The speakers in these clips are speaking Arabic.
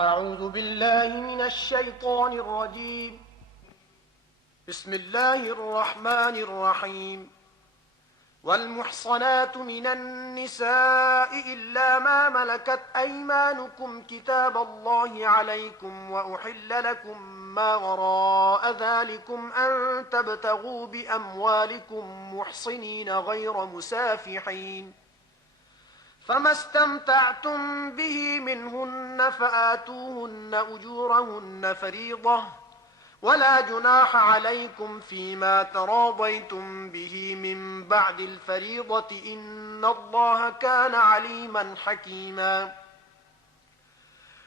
أعوذ بالله من الشيطان الرجيم. بسم الله الرحمن الرحيم. والمحصنات من النساء إلا ما ملكت أيمانكم كتاب الله عليكم وأحل لكم ما وراء ذلكم أن تبتغوا بأموالكم محصنين غير مسافحين، فما استمتعتم به منهن فآتوهن أجورهن فريضة، ولا جناح عليكم فيما تراضيتم به من بعد الفريضة، إن الله كان عليما حكيما.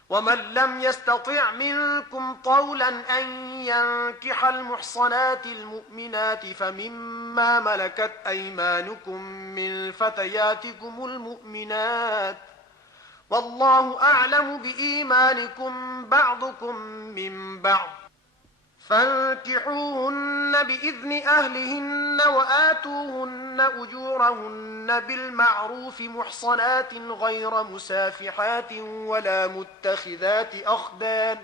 ومن لم يستطع منكم طولا أن ينكح المحصنات المؤمنات فمما ملكت أيمانكم من فتياتكم المؤمنات، والله أعلم بإيمانكم بعضكم من بعض، فانكحوهن بإذن أهلهن وآتوهن أجورهن بالمعروف محصنات غير مسافحات ولا متخذات أخدان،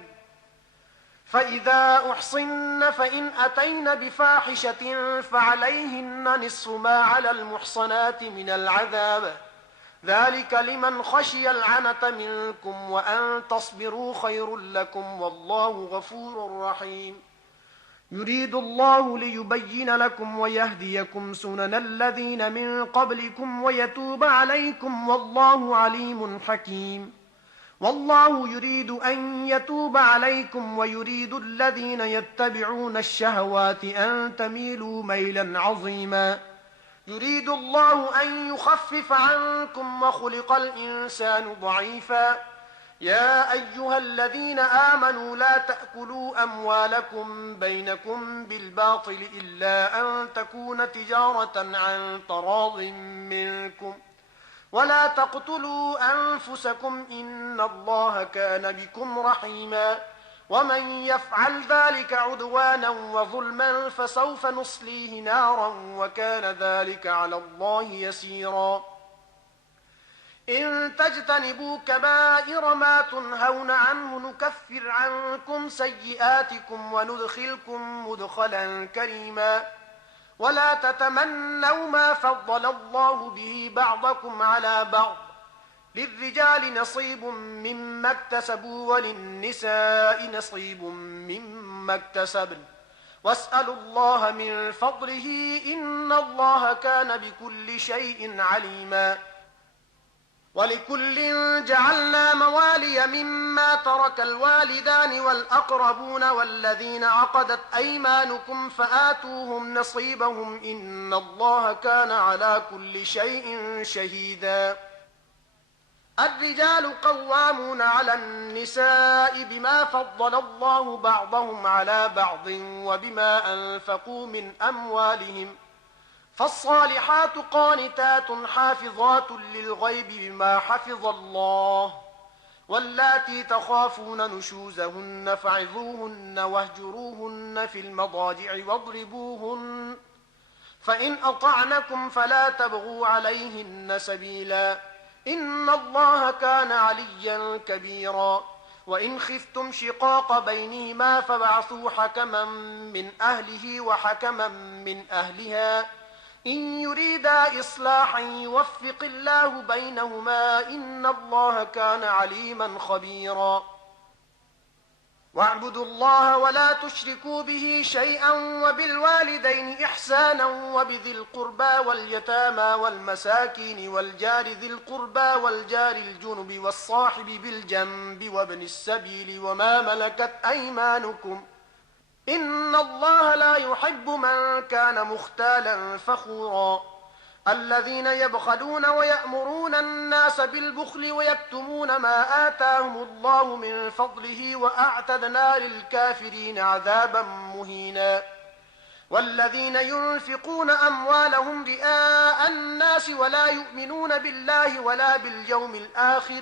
فإذا أحصن فإن أتين بفاحشة فعليهن نصف ما على المحصنات من العذاب، ذلك لمن خشي العنة منكم، وأن تصبروا خير لكم، والله غفور رحيم. يريد الله ليبين لكم ويهديكم سنن الذين من قبلكم ويتوب عليكم، والله عليم حكيم. والله يريد أن يتوب عليكم ويريد الذين يتبعون الشهوات أن تميلوا ميلا عظيما. يريد الله أن يخفف عنكم وخلق الإنسان ضعيفا. يا أيها الذين آمنوا لا تأكلوا أموالكم بينكم بالباطل إلا أن تكون تجارة عن تراض منكم، ولا تقتلوا أنفسكم إن الله كان بكم رحيما. ومن يفعل ذلك عدوانا وظلما فسوف نصليه نارا وكان ذلك على الله يسيرا. إن تجتنبوا كبائر ما تنهون عنه نكفر عنكم سيئاتكم وندخلكم مدخلا كريما. ولا تتمنوا ما فضل الله به بعضكم على بعض، للرجال نصيب مما اكتسبوا وللنساء نصيب مما اكتسبن، واسألوا الله من فضله إن الله كان بكل شيء عليما. ولكل جعلنا موالي مما ترك الوالدان والأقربون والذين عقدت أيمانكم فآتوهم نصيبهم إن الله كان على كل شيء شهيدا. الرجال قوامون على النساء بما فضل الله بعضهم على بعض وبما أنفقوا من أموالهم، فالصالحات قانتات حافظات للغيب بما حفظ الله. واللاتي تخافون نشوزهن فعظوهن واهجروهن في المضاجع واضربوهن، فإن أطعنكم فلا تبغوا عليهن سبيلا، إن الله كان عليا كبيرا. وإن خفتم شقاق بينهما فابعثوا حكما من أهله وحكما من أهلها إن يريدا إصلاحا يوفق الله بينهما إن الله كان عليما خبيرا. واعبدوا الله ولا تشركوا به شيئا وبالوالدين إحسانا وبذي القربى واليتامى والمساكين والجار ذي القربى والجار الجنب والصاحب بالجنب وابن السبيل وما ملكت أيمانكم إن الله لا يحب من كان مختالا فخورا. الذين يبخلون ويأمرون الناس بالبخل ويكتمون ما آتاهم الله من فضله وأعتدنا للكافرين عذابا مهينا. والذين ينفقون أموالهم رئاء الناس ولا يؤمنون بالله ولا باليوم الآخر،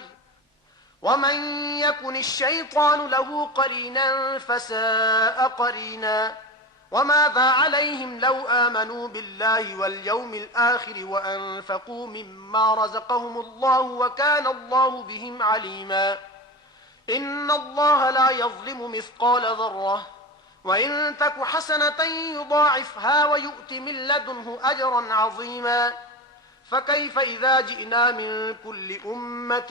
ومن يكن الشيطان له قرينا فساء قرينا. وماذا عليهم لو آمنوا بالله واليوم الآخر وأنفقوا مما رزقهم الله وكان الله بهم عليما. إن الله لا يظلم مثقال ذرة وإن تك حسنة يضاعفها ويؤت من لدنه أجرا عظيما فكيف إذا جئنا من كل أمة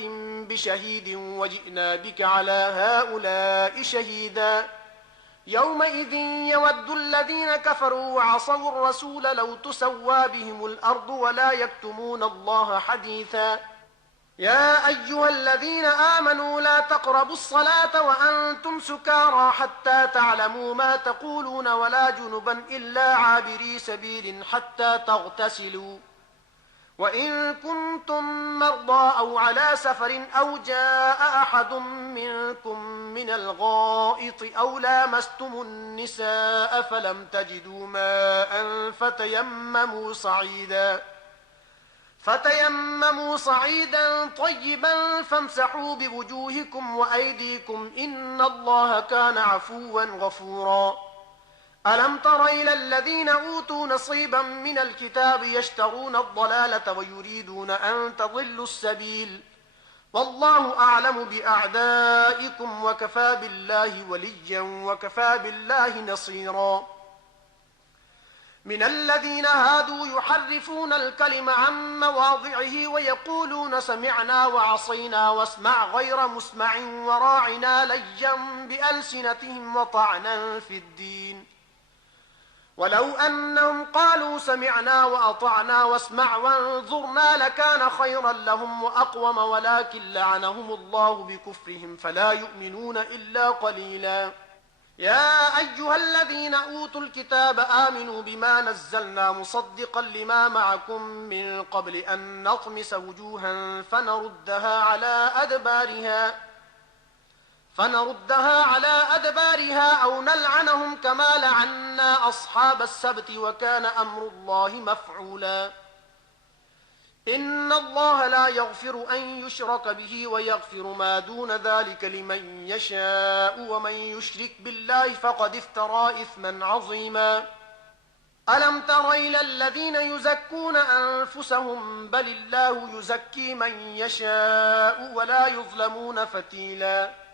بشهيد وجئنا بك على هؤلاء شهيدا يومئذ يود الذين كفروا وعصوا الرسول لو تسوى بهم الأرض ولا يكتمون الله حديثا يا أيها الذين آمنوا لا تقربوا الصلاة وأنتم سكارى حتى تعلموا ما تقولون ولا جنبا إلا عابري سبيل حتى تغتسلوا وإن كنتم مرضى أو على سفر أو جاء أحد منكم من الغائط أو لامستم النساء فلم تجدوا ماء فتيمموا صعيدا طيبا فامسحوا بوجوهكم وأيديكم إن الله كان عفوا غفورا ألم تر إلى الذين أوتوا نصيبا من الكتاب يشترون الضلالة ويريدون أن تضلوا السبيل والله أعلم بأعدائكم وكفى بالله وليا وكفى بالله نصيرا من الذين هادوا يحرفون الكلم عن مواضعه ويقولون سمعنا وعصينا واسمع غير مسمع وراعنا ليا بألسنتهم وطعنا في الدين ولو أنهم قالوا سمعنا وأطعنا واسمع وانظرنا لكان خيرا لهم وأقوم ولكن لعنهم الله بكفرهم فلا يؤمنون إلا قليلا يا أيها الذين أوتوا الكتاب آمنوا بما نزلنا مصدقا لما معكم من قبل أن نطمس وجوها فنردها على أدبارها أو نلعنهم كما لعنا أصحاب السبت وكان أمر الله مفعولا إن الله لا يغفر أن يشرك به ويغفر ما دون ذلك لمن يشاء ومن يشرك بالله فقد افترى إثما عظيما ألم تر إلى الذين يزكون أنفسهم بل الله يزكي من يشاء ولا يظلمون فتيلا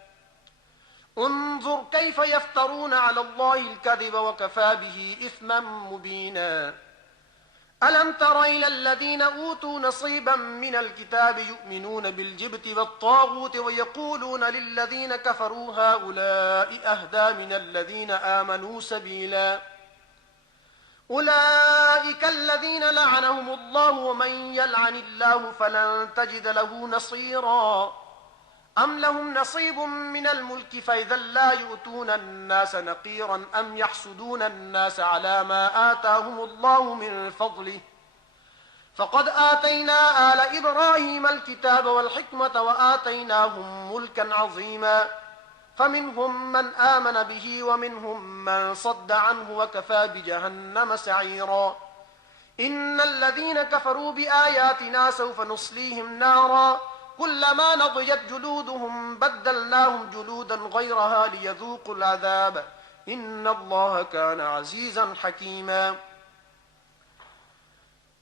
انظر كيف يفترون على الله الكذب وكفى به إثما مبينا ألم تر إلى الذين أوتوا نصيبا من الكتاب يؤمنون بالجبت والطاغوت ويقولون للذين كفروا هؤلاء أهدى من الذين آمنوا سبيلا أولئك الذين لعنهم الله ومن يلعن الله فلن تجد له نصيرا أم لهم نصيب من الملك فإذا لا يؤتون الناس نقيرا أم يحسدون الناس على ما آتاهم الله من فضله فقد آتينا آل إبراهيم الكتاب والحكمة وآتيناهم ملكا عظيما فمنهم من آمن به ومنهم من صد عنه وكفى بجهنم سعيرا إن الذين كفروا بآياتنا سوف نصليهم نارا كلما نضجت جلودهم بدلناهم جلودا غيرها ليذوقوا العذاب إن الله كان عزيزا حكيما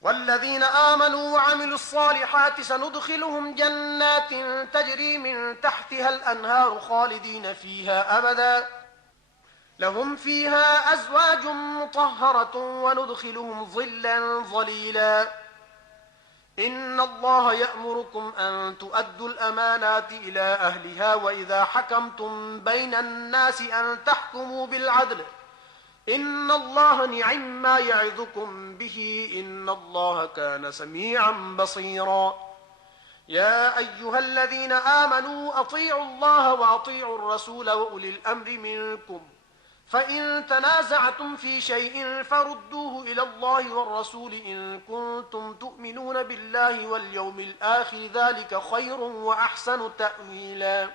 والذين آمنوا وعملوا الصالحات سندخلهم جنات تجري من تحتها الأنهار خالدين فيها أبدا لهم فيها أزواج مطهرة وندخلهم ظلا ظليلا إن الله يأمركم أن تؤدوا الأمانات إلى أهلها وإذا حكمتم بين الناس أن تحكموا بالعدل إن الله نعم ما يعظكم به إن الله كان سميعا بصيرا يا أيها الذين آمنوا أطيعوا الله وأطيعوا الرسول وأولي الأمر منكم فإن تنازعتم في شيء فردوه إلى الله والرسول إن كنتم تؤمنون بالله واليوم الآخر ذلك خير وأحسن تأويلا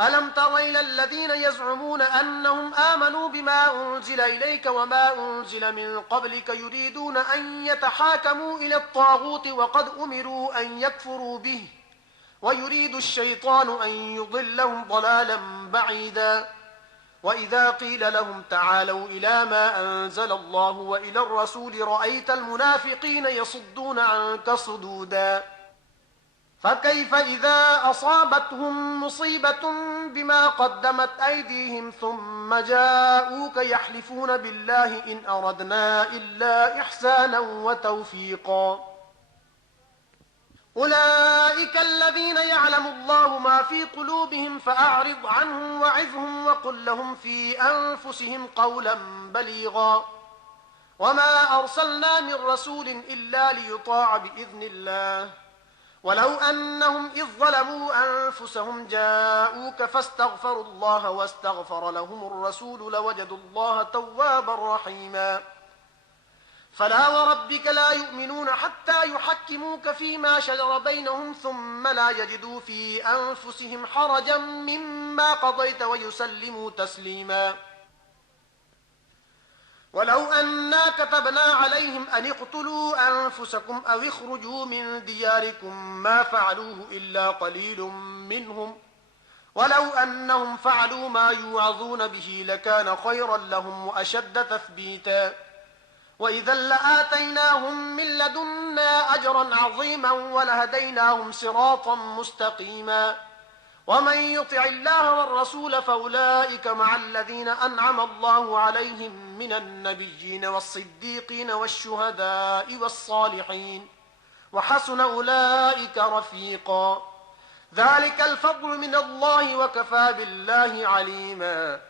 ألم تر إلى الذين يزعمون أنهم آمنوا بما أنزل إليك وما أنزل من قبلك يريدون أن يتحاكموا إلى الطاغوت وقد أمروا أن يكفروا به ويريد الشيطان أن يضلهم ضلالا بعيدا وإذا قيل لهم تعالوا إلى ما أنزل الله وإلى الرسول رأيت المنافقين يصدون عنك صدودا فكيف إذا أصابتهم مصيبة بما قدمت أيديهم ثم جاءوك يحلفون بالله إن أردنا إلا إحسانا وتوفيقا أولئك الذين يعلم الله ما في قلوبهم فأعرض عنهم وعظهم وقل لهم في أنفسهم قولا بليغا وما أرسلنا من رسول إلا ليطاع بإذن الله ولو أنهم إذ ظلموا أنفسهم جاءوك فاستغفروا الله واستغفر لهم الرسول لوجدوا الله توابا رحيما فلا وربك لا يؤمنون حتى يحكموك فيما شجر بينهم ثم لا يجدوا في أنفسهم حرجا مما قضيت ويسلموا تسليما ولو أنا كتبنا عليهم أن اقتلوا أنفسكم أو اخرجوا من دياركم ما فعلوه إلا قليل منهم ولو أنهم فعلوا ما يوعظون به لكان خيرا لهم وأشد تثبيتا وإذا لآتيناهم من لدنا أجرا عظيما ولهديناهم صراطا مستقيما ومن يطع الله والرسول فأولئك مع الذين أنعم الله عليهم من النبيين والصديقين والشهداء والصالحين وحسن أولئك رفيقا ذلك الفضل من الله وكفى بالله عليما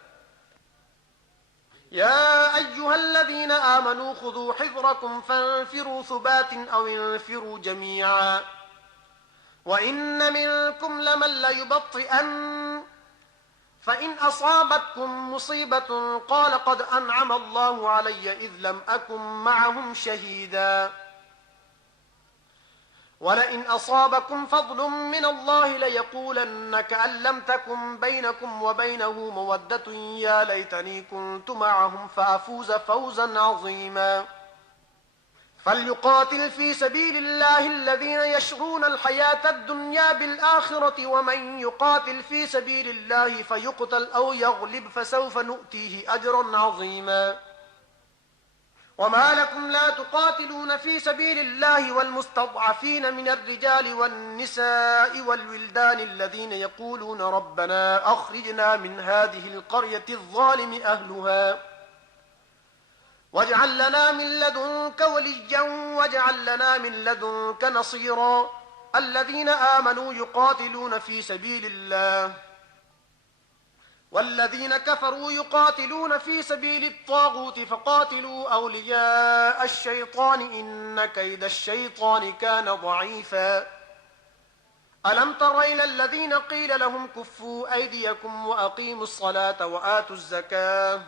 يا أيها الذين آمنوا خذوا حذركم فانفروا ثبات أو انفروا جميعا وإن منكم لمن ليبطئن فإن أصابتكم مصيبة قال قد أنعم الله علي إذ لم أكن معهم شهيدا ولئن أصابكم فضل من الله ليقولن كأن لم تكن بينكم وبينه مودة يا ليتني كنت معهم فأفوز فوزا عظيما فليقاتل في سبيل الله الذين يشرون الحياة الدنيا بالآخرة ومن يقاتل في سبيل الله فيقتل أو يغلب فسوف نؤتيه أجرا عظيما وما لكم لا تقاتلون في سبيل الله والمستضعفين من الرجال والنساء والولدان الذين يقولون ربنا أخرجنا من هذه القرية الظالم أهلها واجعل لنا من لدنك وليا واجعل لنا من لدنك نصيرا الذين آمنوا يقاتلون في سبيل الله والذين كفروا يقاتلون في سبيل الطاغوت فقاتلوا أولياء الشيطان إن كيد الشيطان كان ضعيفا ألم تر إلى الذين قيل لهم كفوا أيديكم وأقيموا الصلاة وآتوا الزكاة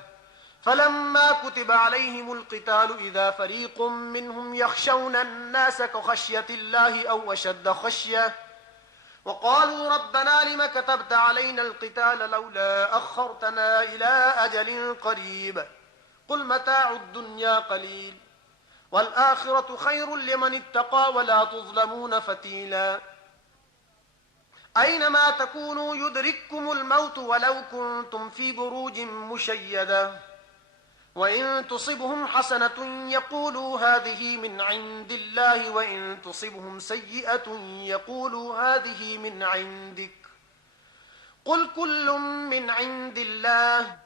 فلما كتب عليهم القتال إذا فريق منهم يخشون الناس كخشية الله أو أشد خشية وقالوا ربنا لم كتبت علينا القتال لولا أخرتنا إلى أجل قريب قل متاع الدنيا قليل والآخرة خير لمن اتقى ولا تظلمون فتيلا أينما تكونوا يدرككم الموت ولو كنتم في بروج مشيدة وإن تصبهم حسنة يقولوا هذه من عند الله وإن تصبهم سيئة يقولوا هذه من عندك قل كل من عند الله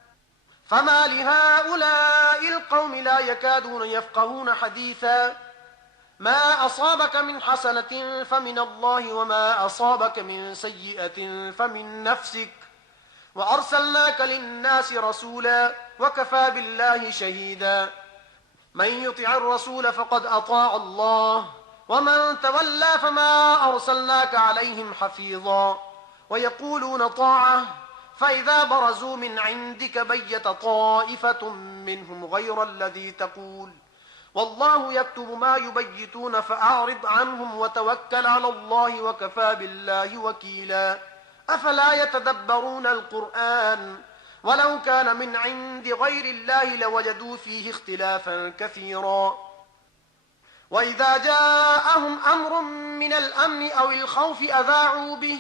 فما لهؤلاء القوم لا يكادون يفقهون حديثا ما أصابك من حسنة فمن الله وما أصابك من سيئة فمن نفسك وأرسلناك للناس رسولا وكفى بالله شهيدا من يطع الرسول فقد أطاع الله ومن تولى فما أرسلناك عليهم حفيظا ويقولون طاعة فإذا برزوا من عندك بيت طائفة منهم غير الذي تقول والله يكتب ما يبيتون فأعرض عنهم وتوكل على الله وكفى بالله وكيلا أفلا يتدبرون القرآن ولو كان من عند غير الله لوجدوا فيه اختلافا كثيرا وإذا جاءهم أمر من الأمن أو الخوف أذاعوا به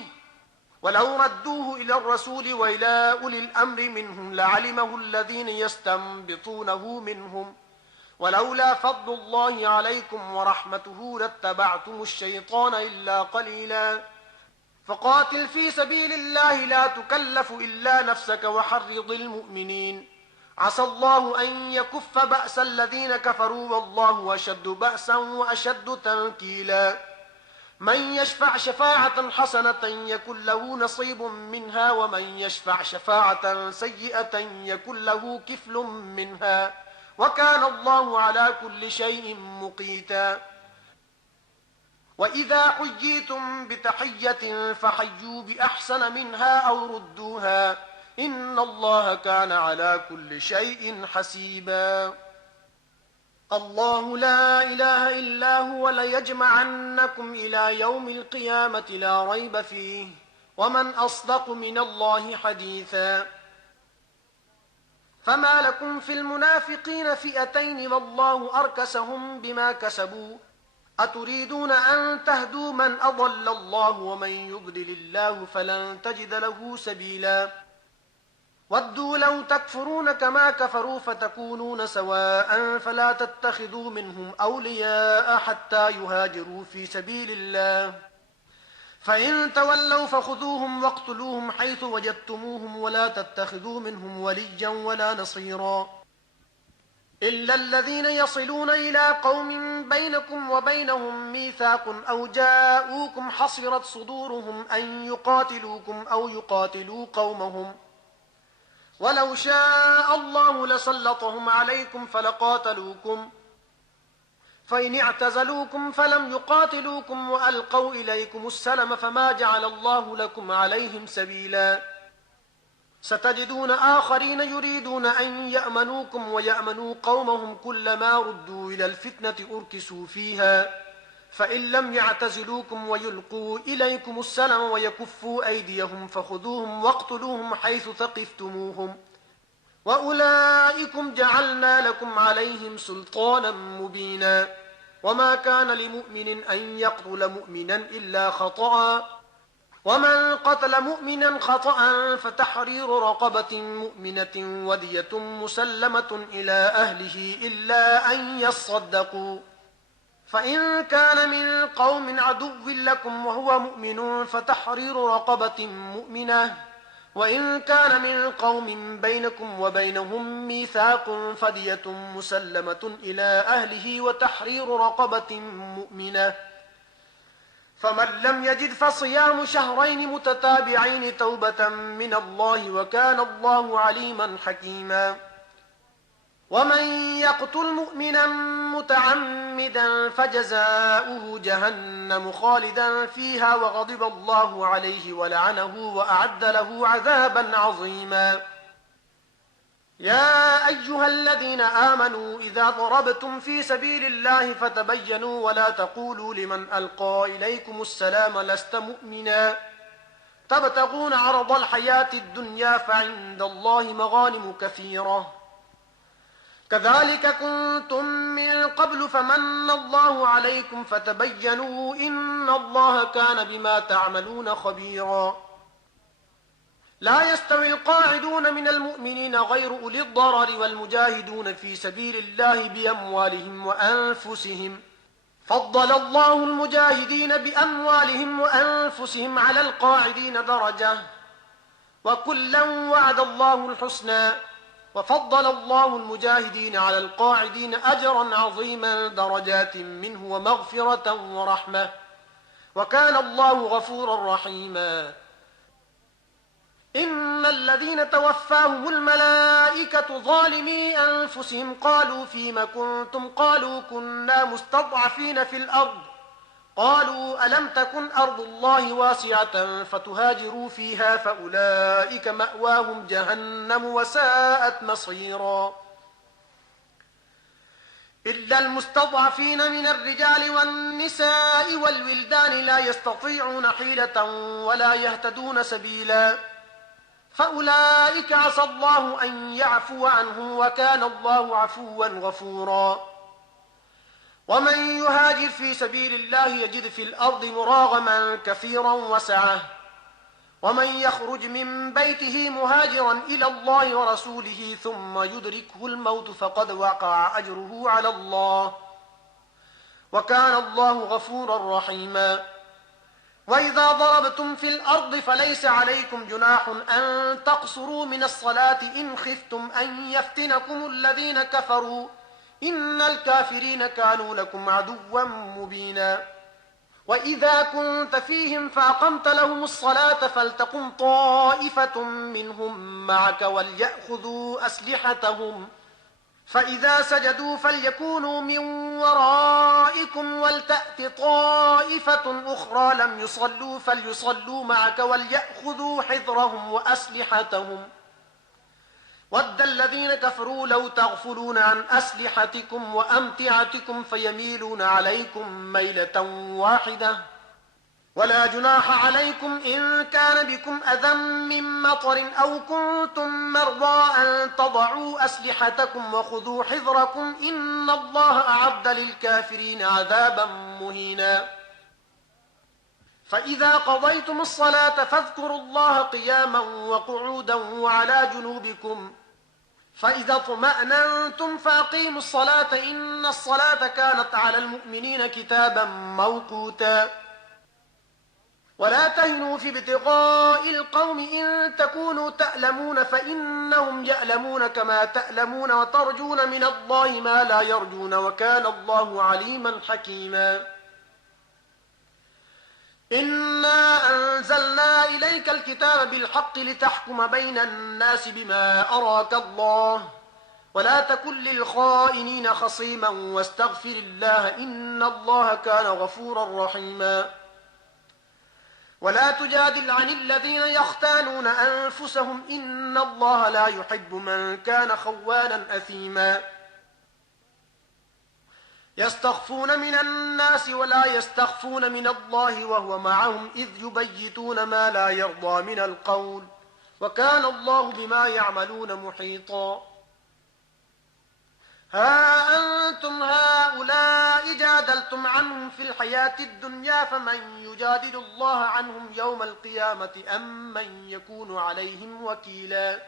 ولو ردوه إلى الرسول وإلى أولي الأمر منهم لعلمه الذين يستنبطونه منهم ولولا فضل الله عليكم ورحمته لاتبعتم الشيطان إلا قليلا فقاتل في سبيل الله لا تكلف إلا نفسك وحرض المؤمنين عسى الله أن يكف بأس الذين كفروا والله أشد بأسا وأشد تنكيلا من يشفع شفاعة حسنة يكن له نصيب منها ومن يشفع شفاعة سيئة يكن له كفل منها وكان الله على كل شيء مقيتا وإذا حييتم بتحية فحيوا بأحسن منها أو ردوها إن الله كان على كل شيء حسيبا الله لا إله إلا هو ليجمعنكم إلى يوم القيامة لا ريب فيه ومن أصدق من الله حديثا فما لكم في المنافقين فئتين والله أركسهم بما كسبوا أتريدون أن تهدوا من أضل الله ومن يضلل الله فلن تجد له سبيلا ودوا لو تكفرون كما كفروا فتكونون سواء فلا تتخذوا منهم أولياء حتى يهاجروا في سبيل الله فإن تولوا فخذوهم واقتلوهم حيث وجدتموهم ولا تتخذوا منهم وليا ولا نصيرا إلا الذين يصلون إلى قوم بينكم وبينهم ميثاق أو جاءوكم حصرت صدورهم أن يقاتلوكم أو يقاتلوا قومهم ولو شاء الله لسلطهم عليكم فلقاتلوكم فإن اعتزلوكم فلم يقاتلوكم وألقوا إليكم السلم فما جعل الله لكم عليهم سبيلا ستجدون آخرين يريدون أن يأمنوكم ويأمنوا قومهم كلما ردوا إلى الفتنة أركسوا فيها فإن لم يعتزلوكم ويلقوا إليكم السلم ويكفوا أيديهم فخذوهم واقتلوهم حيث ثقفتموهم وأولئكم جعلنا لكم عليهم سلطانا مبينا وما كان لمؤمن أن يقتل مؤمنا إلا خطأ ومن قتل مؤمنا خطأ فتحرير رقبة مؤمنة ودية مسلمة إلى أهله إلا أن يصدقوا فإن كان من قوم عدو لكم وهو مؤمن فتحرير رقبة مؤمنة وإن كان من قوم بينكم وبينهم ميثاق فدية مسلمة إلى أهله وتحرير رقبة مؤمنة فمن لم يجد فصيام شهرين متتابعين توبة من الله وكان الله عليما حكيما ومن يقتل مؤمنا متعمدا فجزاؤه جهنم خالدا فيها وغضب الله عليه ولعنه وأعد له عذابا عظيما يا أيها الذين آمنوا إذا ضربتم في سبيل الله فتبينوا ولا تقولوا لمن ألقى إليكم السلام لست مؤمنا تبتغون عرض الحياة الدنيا فعند الله مغانم كثيرة كذلك كنتم من قبل فمن الله عليكم فتبينوا إن الله كان بما تعملون خبيرا لا يستوي القاعدون من المؤمنين غير أولي الضرر والمجاهدون في سبيل الله بأموالهم وأنفسهم فضل الله المجاهدين بأموالهم وأنفسهم على القاعدين درجة وكلا وعد الله الحسنى وفضل الله المجاهدين على القاعدين أجرا عظيما درجات منه ومغفرة ورحمة وكان الله غفورا رحيما إن الذين توفاهم الملائكة ظالمي أنفسهم قالوا فيم كنتم قالوا كنا مستضعفين في الأرض قالوا ألم تكن أرض الله واسعة فتهاجروا فيها فأولئك مأواهم جهنم وساءت مصيرا إلا المستضعفين من الرجال والنساء والولدان لا يستطيعون حيلة ولا يهتدون سبيلا فأولئك عسى الله أن يعفو عنهم وكان الله عفوا غفورا ومن يهاجر في سبيل الله يجد في الأرض مراغما كثيرا وسعة ومن يخرج من بيته مهاجرا إلى الله ورسوله ثم يدركه الموت فقد وقع أجره على الله وكان الله غفورا رحيما. وإذا ضربتم في الأرض فليس عليكم جناح أن تقصروا من الصلاة إن خفتم أن يفتنكم الذين كفروا إن الكافرين كانوا لكم عدوا مبينا. وإذا كنت فيهم فأقمت لهم الصلاة فلتقم طائفة منهم معك وليأخذوا أسلحتهم فإذا سجدوا فليكونوا من ورائكم ولتأت طائفة أخرى لم يصلوا فليصلوا معك وليأخذوا حذرهم وأسلحتهم ود الذين كفروا لو تغفلون عن أسلحتكم وأمتعتكم فيميلون عليكم ميلة واحدة ولا جناح عليكم إن كان بكم أذى من مطر أو كنتم مرضى أن تضعوا أسلحتكم وخذوا حذركم إن الله أعد للكافرين عذابا مهينا. فإذا قضيتم الصلاة فاذكروا الله قياما وقعودا وعلى جنوبكم فإذا اطمأننتم فأقيموا الصلاة إن الصلاة كانت على المؤمنين كتابا موقوتا. ولا تهنوا في ابتغاء القوم إن تكونوا تألمون فإنهم يألمون كما تألمون وترجون من الله ما لا يرجون وكان الله عليما حكيما. إنا أنزلنا إليك الكتاب بالحق لتحكم بين الناس بما أراك الله ولا تكن للخائنين خصيما واستغفر الله إن الله كان غفورا رحيما. ولا تجادل عن الذين يختانون أنفسهم إن الله لا يحب من كان خوانا أثيما. يستخفون من الناس ولا يستخفون من الله وهو معهم إذ يبيتون ما لا يرضى من القول وكان الله بما يعملون محيطا. ها أنتم هؤلاء جادلتم عنهم في الحياة الدنيا فمن يجادل الله عنهم يوم القيامة أم من يكون عليهم وكيلا.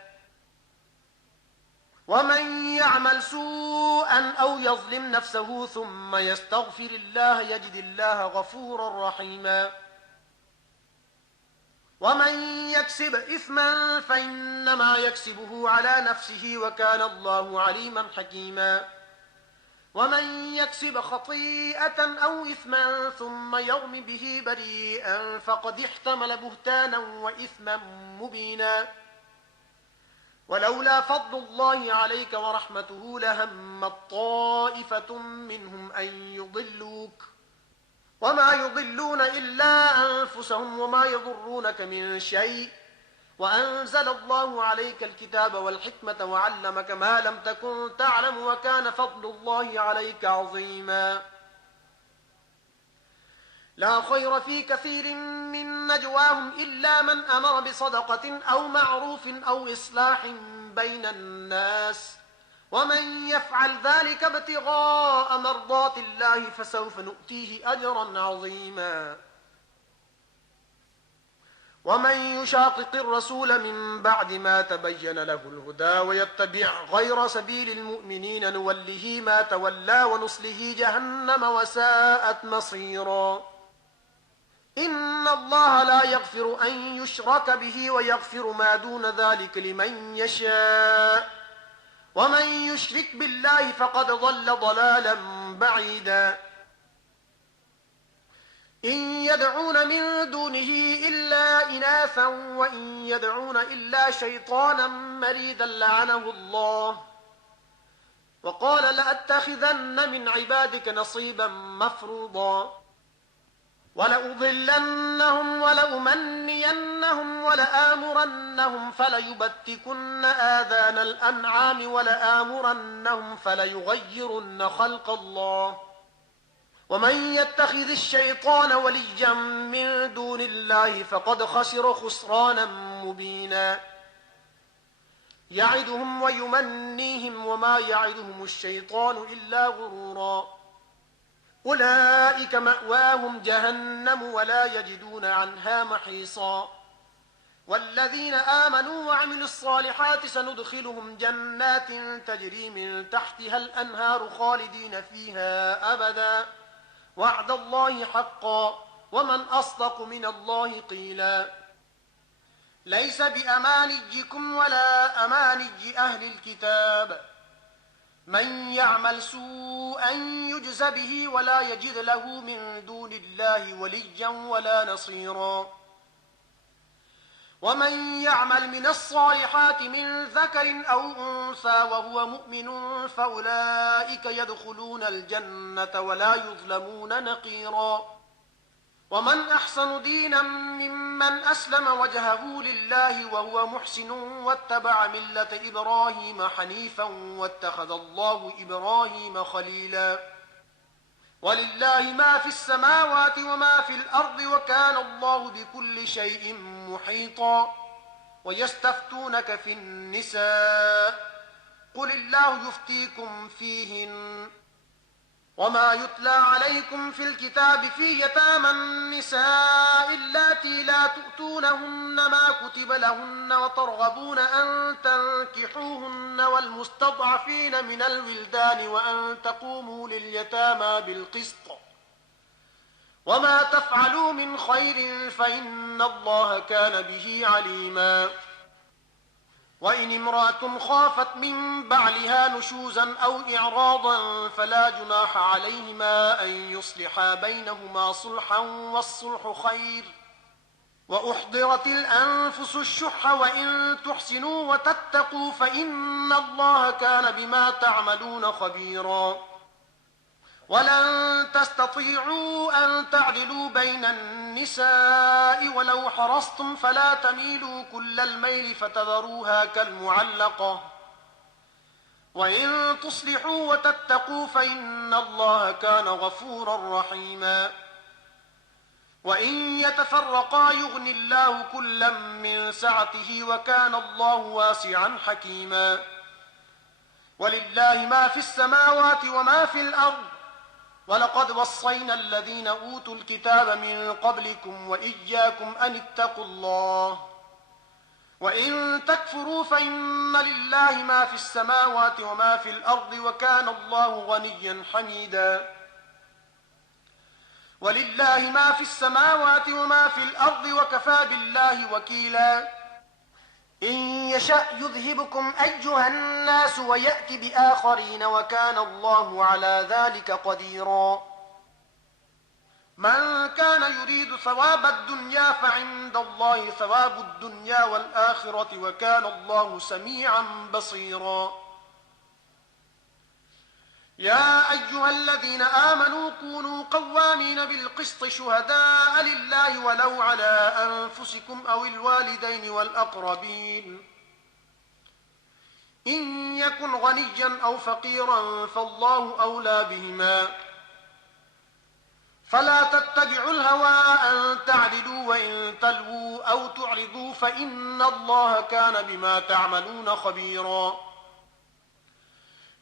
ومن يعمل سوءا أو يظلم نفسه ثم يستغفر الله يجد الله غفورا رحيما. ومن يكسب إثما فإنما يكسبه على نفسه وكان الله عليما حكيما. ومن يكسب خطيئة أو إثما ثم يرم به بريئا فقد احتمل بهتانا وإثما مبينا. ولولا فضل الله عليك ورحمته لهمت طائفة منهم أن يضلوك وما يضلون إلا أنفسهم وما يضرونك من شيء وأنزل الله عليك الكتاب والحكمة وعلمك ما لم تكن تعلم وكان فضل الله عليك عظيما. لا خير في كثير من نجواهم إلا من أمر بصدقة أو معروف أو إصلاح بين الناس ومن يفعل ذلك ابتغاء مرضات الله فسوف نؤتيه أجرا عظيما. ومن يشاقق الرسول من بعد ما تبين له الهدى ويتبع غير سبيل المؤمنين نوله ما تولى ونصله جهنم وساءت مصيرا. إن الله لا يغفر أن يشرك به ويغفر ما دون ذلك لمن يشاء ومن يشرك بالله فقد ضل ضلالا بعيدا. إن يدعون من دونه إلا إناثا وإن يدعون إلا شيطانا مريدا لعنه الله وقال لأتخذن من عبادك نصيبا مفروضا ولأضلنهم ولأمنينهم ولآمرنهم فليبتكن آذان الأنعام ولآمرنهم فليغيرن خلق الله ومن يتخذ الشيطان وليا من دون الله فقد خسر خسرانا مبينا. يعدهم ويمنيهم وما يعدهم الشيطان إلا غرورا. أولئك مأواهم جهنم ولا يجدون عنها محيصا. والذين آمنوا وعملوا الصالحات سندخلهم جنات تجري من تحتها الأنهار خالدين فيها أبدا وعد الله حقا ومن أصدق من الله قيلا ليس بأمانيكم ولا أماني أهل الكتاب من يعمل سوءا يجز به ولا يجد له من دون الله وليا ولا نصيرا ومن يعمل من الصالحات من ذكر أو أنثى وهو مؤمن فأولئك يدخلون الجنة ولا يظلمون نقيرا ومن أحسن دينا ممن أسلم وجهه لله وهو محسن واتبع ملة إبراهيم حنيفا واتخذ الله إبراهيم خليلا ولله ما في السماوات وما في الأرض وكان الله بكل شيء محيطا ويستفتونك في النساء قل الله يفتيكم فيهن وما يتلى عليكم في الكتاب في يتامى النساء اللاتي لا تؤتونهن ما كتب لهن وترغبون أن تنكحوهن والمستضعفين من الولدان وأن تقوموا لليتامى بالقسط وما تفعلوا من خير فإن الله كان به عليما وإن امرأة خافت من بعلها نشوزا أو إعراضا فلا جناح عليهما أن يصلحا بينهما صلحا والصلح خير وأحضرت الأنفس الشح وإن تحسنوا وتتقوا فإن الله كان بما تعملون خبيرا ولن تستطيعوا أن تعدلوا بين النساء ولو حرصتم فلا تميلوا كل الميل فتذروها كالمعلقة وإن تصلحوا وتتقوا فإن الله كان غفورا رحيما وإن يتفرقا يغني الله كلا من سعته وكان الله واسعا حكيما ولله ما في السماوات وما في الأرض ولقد وصينا الذين أوتوا الكتاب من قبلكم وإياكم أن اتقوا الله وإن تكفروا فإن لله ما في السماوات وما في الأرض وكان الله غنيا حميدا ولله ما في السماوات وما في الأرض وكفى بالله وكيلا إن يشأ يذهبكم أيها الناس ويأتي بآخرين وكان الله على ذلك قديرا من كان يريد ثواب الدنيا فعند الله ثواب الدنيا والآخرة وكان الله سميعا بصيرا يا أيها الذين آمنوا كونوا قوامين بالقسط شهداء لله ولو على أنفسكم أو الوالدين والأقربين إن يكن غنيا أو فقيرا فالله أولى بهما فلا تتبعوا الهوى أن تعدلوا وإن تلووا أو تعرضوا فإن الله كان بما تعملون خبيرا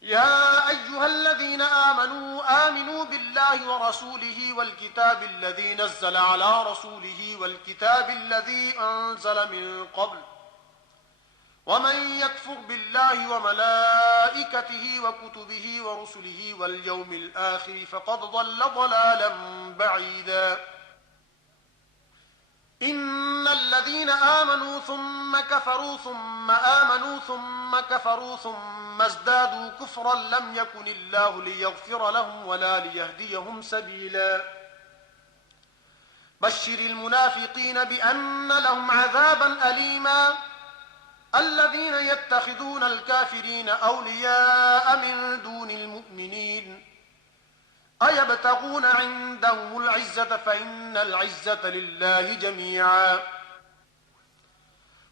يا أيها الذين آمنوا بالله ورسوله والكتاب الذي نزل على رسوله والكتاب الذي أنزل من قبل ومن يكفر بالله وملائكته وكتبه ورسله واليوم الآخر فقد ضل ضلالا بعيدا إن الذين آمنوا ثم كفروا ثم آمنوا ثم كفروا ثم ازدادوا كفرا لم يكن الله ليغفر لهم ولا ليهديهم سبيلا بشر المنافقين بأن لهم عذابا أليما الذين يتخذون الكافرين أولياء من دون المؤمنين أيبتغون عندهم العزة فإن العزة لله جميعا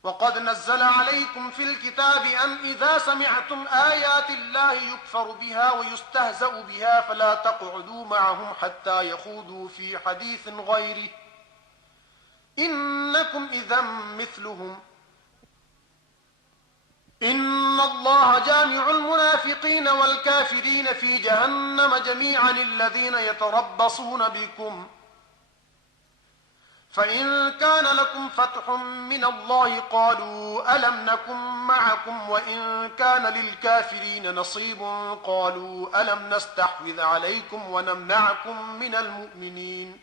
وقد نزل عليكم في الكتاب أن إذا سمعتم آيات الله يكفر بها ويستهزأ بها فلا تقعدوا معهم حتى يخوضوا في حديث غيره إنكم إذا مثلهم إن الله جامع المنافقين والكافرين في جهنم جميعا الذين يتربصون بكم فإن كان لكم فتح من الله قالوا ألم نكن معكم وإن كان للكافرين نصيب قالوا ألم نستحوذ عليكم ونمنعكم من المؤمنين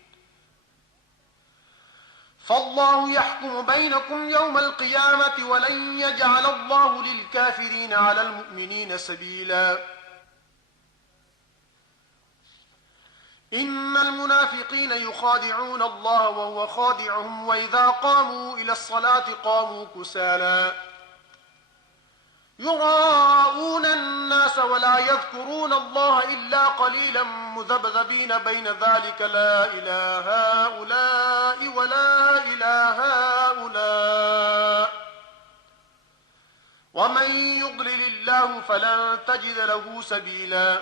فالله يحكم بينكم يوم القيامة ولن يجعل الله للكافرين على المؤمنين سبيلا إن المنافقين يخادعون الله وهو خادعهم وإذا قاموا إلى الصلاة قاموا كسالى يراءون الناس ولا يذكرون الله إلا قليلا مذبذبين بين ذلك لا إله هؤلاء ولا إله هؤلاء ومن يضلل الله فلن تجد له سبيلا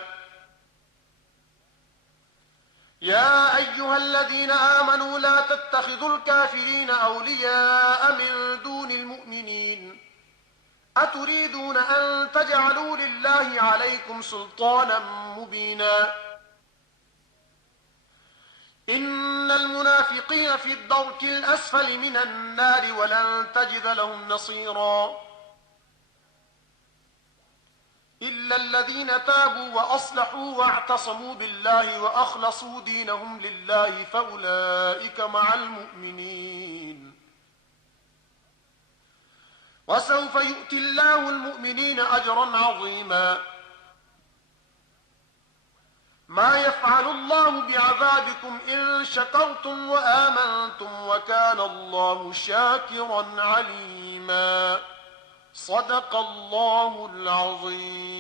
يا أيها الذين آمنوا لا تتخذوا الكافرين أولياء من دون المؤمنين أتريدون أن تجعلوا لله عليكم سلطانا مبينا إن المنافقين في الدرك الأسفل من النار ولن تجد لهم نصيرا إلا الذين تابوا وأصلحوا واعتصموا بالله وأخلصوا دينهم لله فأولئك مع المؤمنين وسوف يؤتي الله المؤمنين أجرا عظيما ما يفعل الله بعذابكم إن شكرتم وآمنتم وكان الله شاكرا عليما صدق الله العظيم.